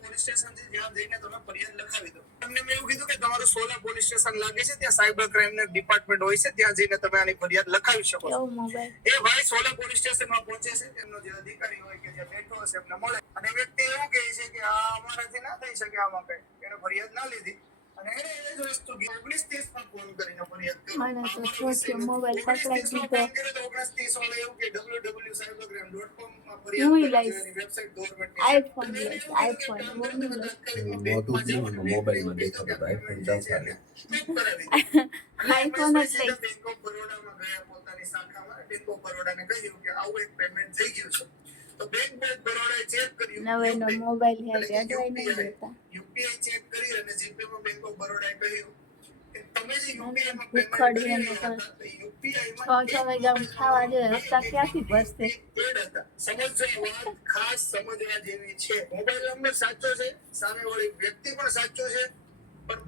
Police station છે જ્યાં જઈને તમે ફરિયાદ લખાવી દો. તમને મેં એવું કીધું કે તમારું સોલા પોલીસ સ્ટેશન લાગે છે, ત્યાં સાયબર ક્રાઇમ ના ડિપાર્ટમેન્ટ હોય છે, ત્યાં જઈને તમે આની ફરિયાદ લખાવી શકો છો. એ ભાઈ સોલા પોલીસ સ્ટેશનમાં પહોંચે છે, તેમનો જે અધિકારી હોય કે જે બેઠો હશે એમને મળે અને વ્યક્તિ એવું કહે છે કે આ અમારાથી ના થઈ શકે, આમાં કઈ એને ફરિયાદ ના લીધી અને એને એ જ વસ્તુ 19-30 માં ફોન કરીને ફરિયાદ કરી. મને તો સોચ્યો મોબાઈલ પકડાઈ દીધો. 19-30 વાળા એવું કે www.cybercrime.com માં ફરિયાદ કરવાની વેબસાઈટ ગવર્નમેન્ટ આઈફોન આઈફોન મોટું ટીવી મોબાઈલમાં દેખાતો હતો આઈફોન 14 આઈફોન જ લઈ. બેંક ઓફ બરોડામાં ગયા પોતાની શાખામાં. બેંક ઓફ બરોડાને કહ્યું કે આવું એક પેમેન્ટ થઈ ગયું છે. તો બેંક ઓફ બરોડાએ ચેક કર્યું. નવેનો મોબાઈલ હે કે અડવાઈ નહીં દેતા. યુપીઆઈ ચેક કરી અને જીપે માં બેંક ઓફ બરોડાએ કહ્યું કે તમે જે યુપીઆઈ માં ભૂખડી અને યુપીઆઈ માં 6 વાગ્યા ખાવા જોઈએ, રસ્તા ક્યાંથી બસશે? સમજજો, વાત ખાસ સમજવા જેવી છે. મોબાઈલ નંબર સાચો છે, સામે વાળી વ્યક્તિ પણ સાચો છે, પણ